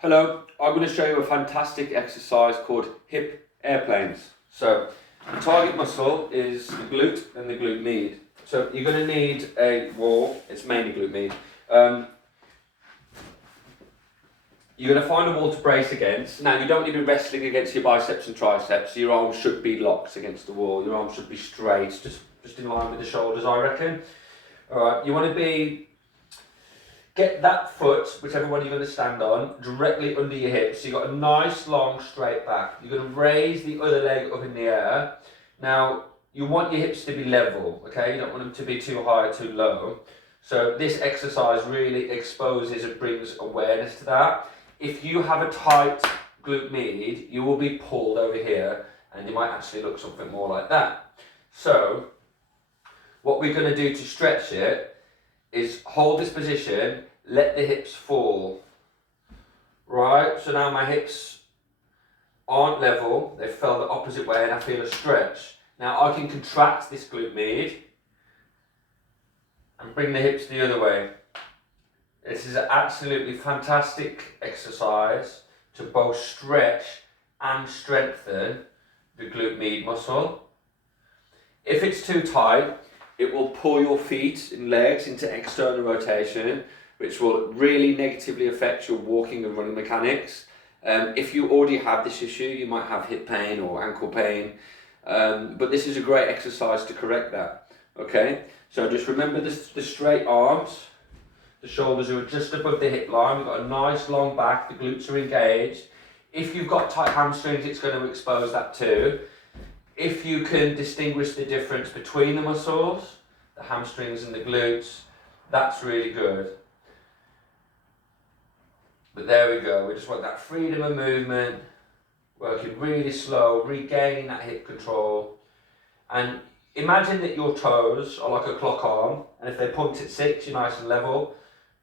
Hello, I'm going to show you a fantastic exercise called hip airplanes. So the target muscle is the glute and the glute med. So you're going to need a wall, it's mainly glute med. You're going to find a wall to brace against. Now you don't need to be wrestling against your biceps and triceps, your arms should be locked against the wall, your arms should be straight, just in line with the shoulders I reckon. Alright, you want to get that foot, whichever one you're going to stand on, directly under your hips. So you've got a nice long straight back. You're going to raise the other leg up in the air. Now, you want your hips to be level, okay? You don't want them to be too high or too low. So this exercise really exposes and brings awareness to that. If you have a tight glute med, you will be pulled over here and you might actually look something more like that. So, what we're going to do to stretch it is hold this position, let the hips fall. Right, so now my hips aren't level, they fell the opposite way and I feel a stretch. Now I can contract this glute med and bring the hips the other way. This is an absolutely fantastic exercise to both stretch and strengthen the glute med muscle. If it's too tight, it will pull your feet and legs into external rotation, which will really negatively affect your walking and running mechanics. If you already have this issue, you might have hip pain or ankle pain, but this is a great exercise to correct that. Okay, so just remember the straight arms, the shoulders are just above the hip line, we've got a nice long back, the glutes are engaged. If you've got tight hamstrings, it's going to expose that too. If you can distinguish the difference between the muscles, the hamstrings and the glutes, that's really good. But there we go, we just want that freedom of movement, working really slow, regaining that hip control. And imagine that your toes are like a clock arm, and if they point at 6, you're nice and level.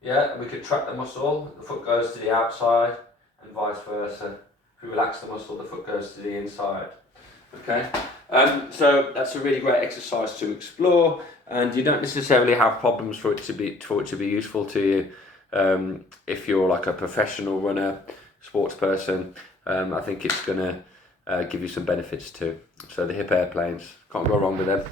Yeah, and we could track the muscle, the foot goes to the outside, and vice versa. If we relax the muscle, the foot goes to the inside. Okay, so that's a really great exercise to explore, and you don't necessarily have problems for it to be useful to you. If you're like a professional runner, sports person, I think it's gonna give you some benefits too. So the hip airplanes, can't go wrong with them.